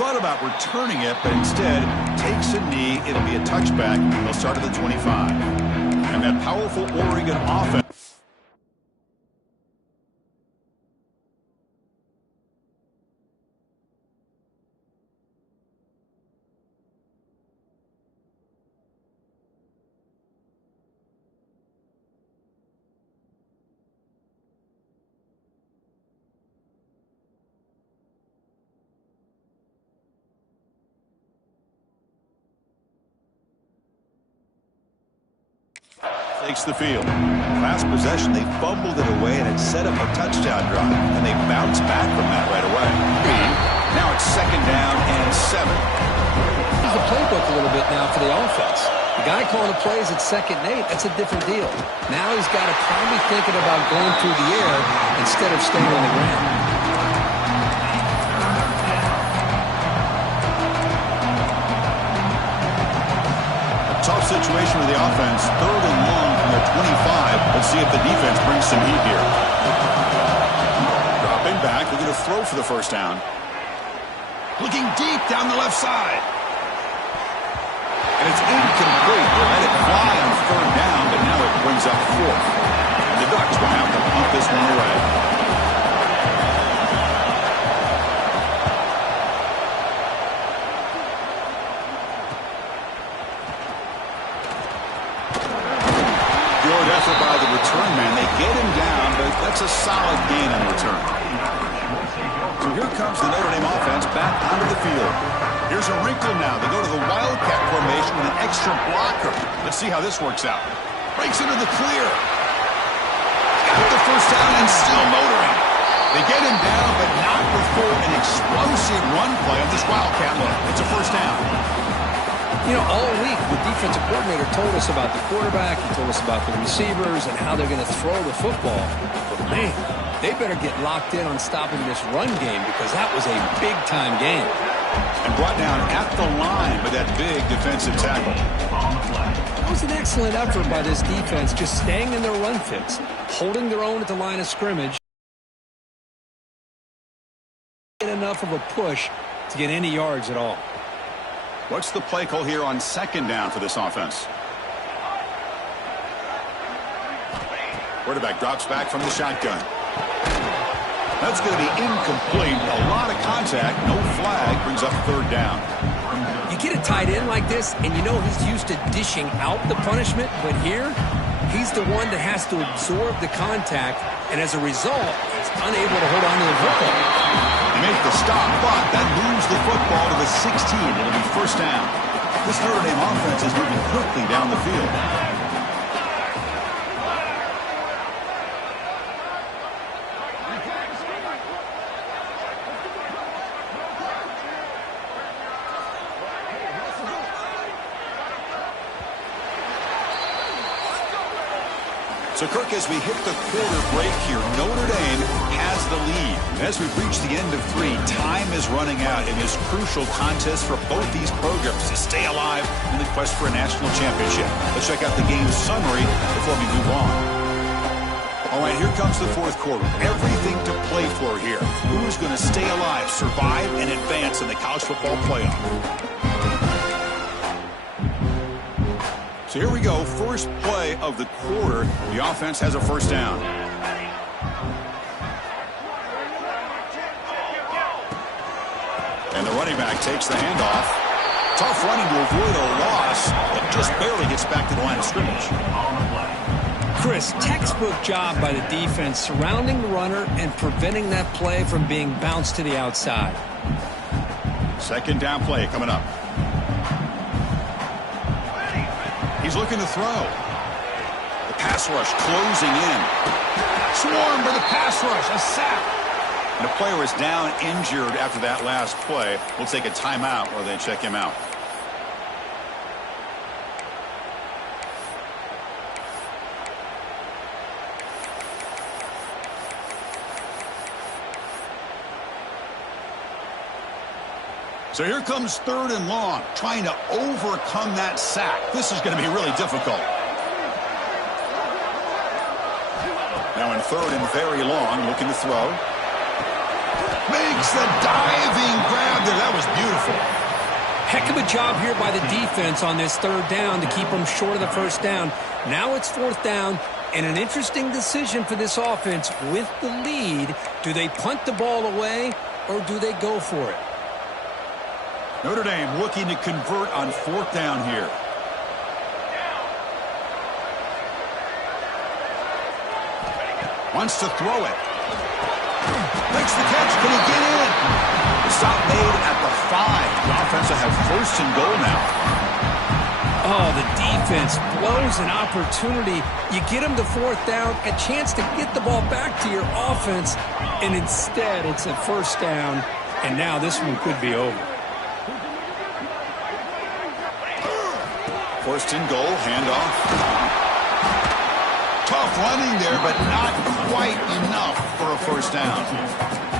thought about returning it, but instead takes a knee. It'll be a touchback. They'll start at the 25. And that powerful Oregon offense. Takes the field. Last possession, they fumbled it away, and it set up a touchdown drive. And they bounced back from that right away. Now it's 2nd down and 7. Here's the playbook a little bit now for the offense. The guy calling the plays at 2nd and 8, that's a different deal. Now he's got to probably thinking about going through the air instead of staying on the ground. Tough situation with the offense. 3rd and long from their 25. Let's see if the defense brings some heat here. Dropping back, looking to throw for the 1st down. Looking deep down the left side. And it's incomplete. They let it fly on 3rd down, but now it brings up 4th. And the Ducks will have to punt this one away. By the return man. They get him down, but that's a solid gain on return. So here comes the Notre Dame offense back onto the field. Here's a wrinkle now. They go to the Wildcat formation with an extra blocker. Let's see how this works out. Breaks into the clear. Got the 1st down and still motoring. They get him down, but not before an explosive run play on this Wildcat look. It's a 1st down. You know, all week, the defensive coordinator told us about the quarterback, he told us about the receivers and how they're going to throw the football. But, man, they better get locked in on stopping this run game because that was a big-time game. And brought down at the line with that big defensive tackle. That was an excellent effort by this defense, just staying in their run fits, holding their own at the line of scrimmage. Enough of a push to get any yards at all. What's the play call here on 2nd down for this offense? Quarterback drops back from the shotgun. That's going to be incomplete. A lot of contact. No flag. Brings up 3rd down. You get a tight end like this, and you know he's used to dishing out the punishment, but here, he's the one that has to absorb the contact, and as a result, he's unable to hold on to the football. They make the stop, but that moves the football to the 16. It'll be 1st down. This Notre Dame offense is moving quickly down the field. So, Kirk, as we hit the quarter break here, Notre Dame has the lead. As we reach the end of 3, time is running out in this crucial contest for both these programs to stay alive in the quest for a national championship. Let's check out the game summary before we move on. All right, here comes the 4th quarter. Everything to play for here. Who is going to stay alive, survive, and advance in the college football playoff? So here we go, first play of the quarter. The offense has a 1st down. And the running back takes the handoff. Tough running to avoid a loss, but just barely gets back to the line of scrimmage. Chris, textbook job by the defense surrounding the runner and preventing that play from being bounced to the outside. 2nd down play coming up. He's looking to throw. The pass rush closing in. Swarmed by the pass rush. A sack. And the player is down injured after that last play. We'll take a timeout while they check him out. So here comes 3rd and long, trying to overcome that sack. This is going to be really difficult. Now in 3rd and very long, looking to throw. Makes the diving grab there. That was beautiful. Heck of a job here by the defense on this third down to keep them short of the first down. Now it's fourth down, and an interesting decision for this offense with the lead. Do they punt the ball away, or do they go for it? Notre Dame looking to convert on fourth down here. Wants to throw it. Makes the catch. Can he get in? The stop made at the 5. The offense will have first and goal now. Oh, the defense blows an opportunity. You get them to fourth down, a chance to get the ball back to your offense, and instead it's a first down, and now this one could be over. First and goal, handoff. Tough running there, but not quite enough for a first down.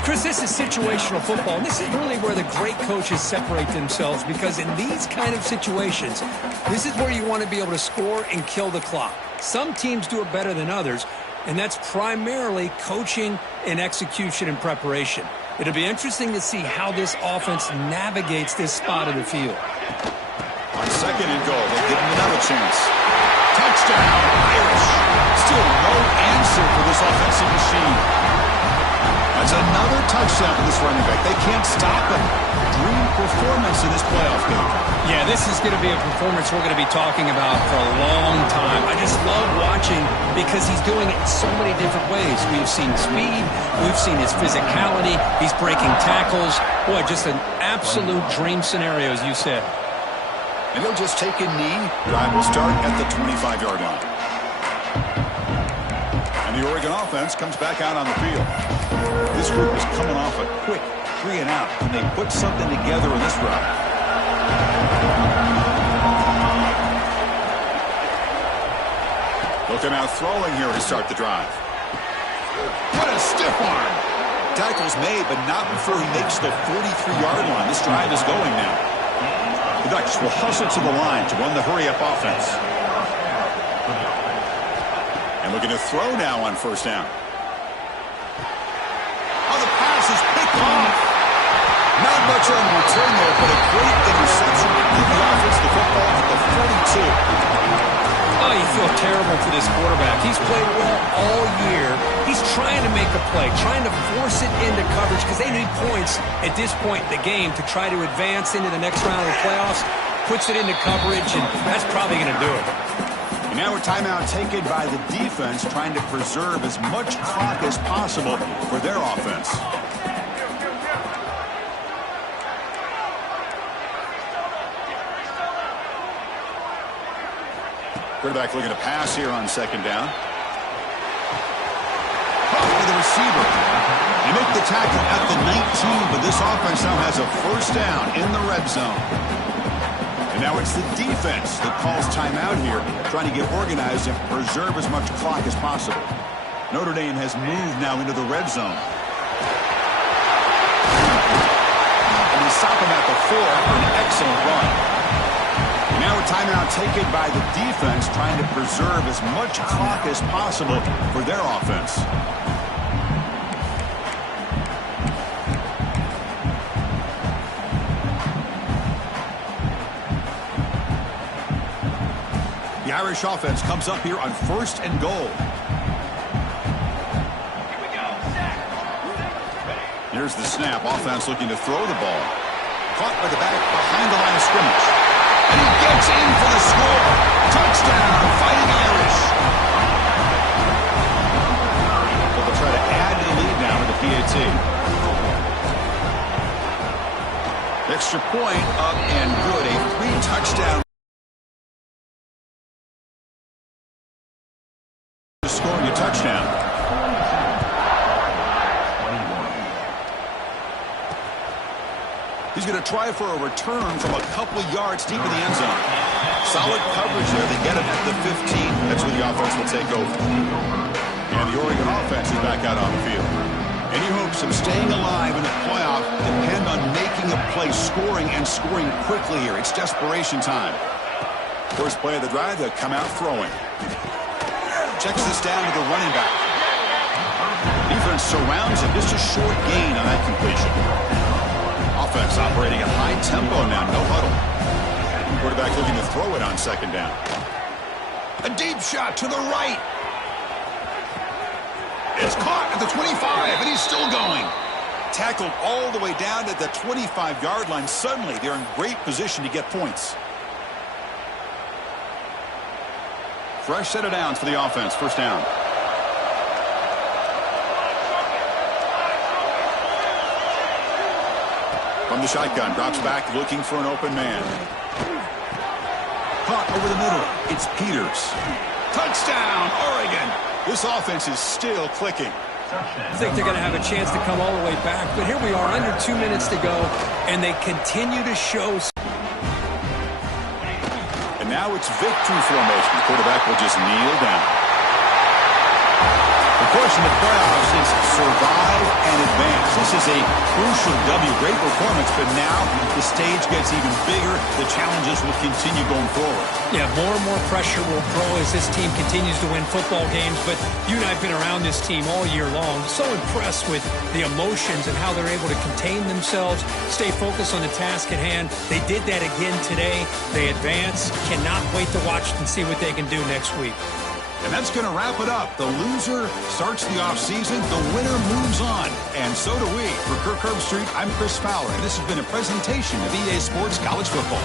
Chris, this is situational football, and this is really where the great coaches separate themselves, because in these kind of situations, this is where you want to be able to score and kill the clock. Some teams do it better than others, and that's primarily coaching and execution and preparation. It'll be interesting to see how this offense navigates this spot of the field. On second and goal, they give him another chance. Touchdown, Irish. Still no answer for this offensive machine. That's another touchdown for this running back. They can't stop him. Dream performance in this playoff game. Yeah, this is going to be a performance we're going to be talking about for a long time. I just love watching because he's doing it in so many different ways. We've seen speed. We've seen his physicality. He's breaking tackles. Boy, just an absolute dream scenario, as you said. And he'll just take a knee. Drive will start at the 25-yard line. And the Oregon offense comes back out on the field. This group is coming off a quick 3 and out, and they put something together in this drive. Looking out throwing here to start the drive. What a stiff arm. Tackle's made, but not before he makes the 43-yard line. This drive is going now. The Ducks will hustle to the line to run the hurry-up offense. And looking to throw now on first down. Oh, the pass is picked off. Not much on the return there, but a great interception to give the offense the football at the 42. Oh, you feel terrible for this quarterback. He's played well all year. He's trying to make a play, trying to force it into coverage because they need points at this point in the game to try to advance into the next round of the playoffs. Puts it into coverage, and that's probably going to do it. And now a timeout taken by the defense, trying to preserve as much clock as possible for their offense. Quarterback looking to pass here on second down. For the receiver. They make the tackle at the 19, but this offense now has a first down in the red zone. And now it's the defense that calls timeout here, trying to get organized and preserve as much clock as possible. Notre Dame has moved now into the red zone. And they stop him at the 4 for an excellent run. Now a timeout taken by the defense, trying to preserve as much clock as possible for their offense. The Irish offense comes up here on first and goal. Here's the snap. Offense looking to throw the ball. Caught by the back behind the line of scrimmage. And he gets in for the score. Touchdown, Fighting Irish. So they'll try to add to the lead now with the PAT. Extra point up and good. A 3-touchdown. Scoring a touchdown. He's going to try for a return from a couple yards deep in the end zone. Solid coverage there. They get him at the 15. That's where the offense will take over. And the Oregon offense is back out on the field. Any hopes of staying alive in the playoff depend on making a play, scoring, and scoring quickly here. It's desperation time. First play of the drive, they'll come out throwing. Checks this down to the running back. Defense surrounds him. Just a short gain on that completion. Offense operating at high tempo now. No huddle. Quarterback looking to throw it on second down. A deep shot to the right. It's caught at the 25, and he's still going. Tackled all the way down at the 25-yard line. Suddenly, they're in great position to get points. Fresh set of downs for the offense. First down. From the shotgun, drops back looking for an open man. Caught over the middle. It's Peters. Touchdown, Oregon. This offense is still clicking. I think they're going to have a chance to come all the way back, but here we are, under 2 minutes to go, and they continue to show. And now it's victory formation. The quarterback will just kneel down. Of course, in the playoffs, it's survive and advance. This is a crucial W. Great performance, but now the stage gets even bigger. The challenges will continue going forward. Yeah, more and more pressure will grow as this team continues to win football games. But you and I have been around this team all year long. So impressed with the emotions and how they're able to contain themselves, stay focused on the task at hand. They did that again today. They advance. Cannot wait to watch and see what they can do next week. And that's going to wrap it up. The loser starts the offseason. The winner moves on. And so do we. For Kirk Herbstreit, I'm Chris Fowler. And this has been a presentation of EA Sports College Football.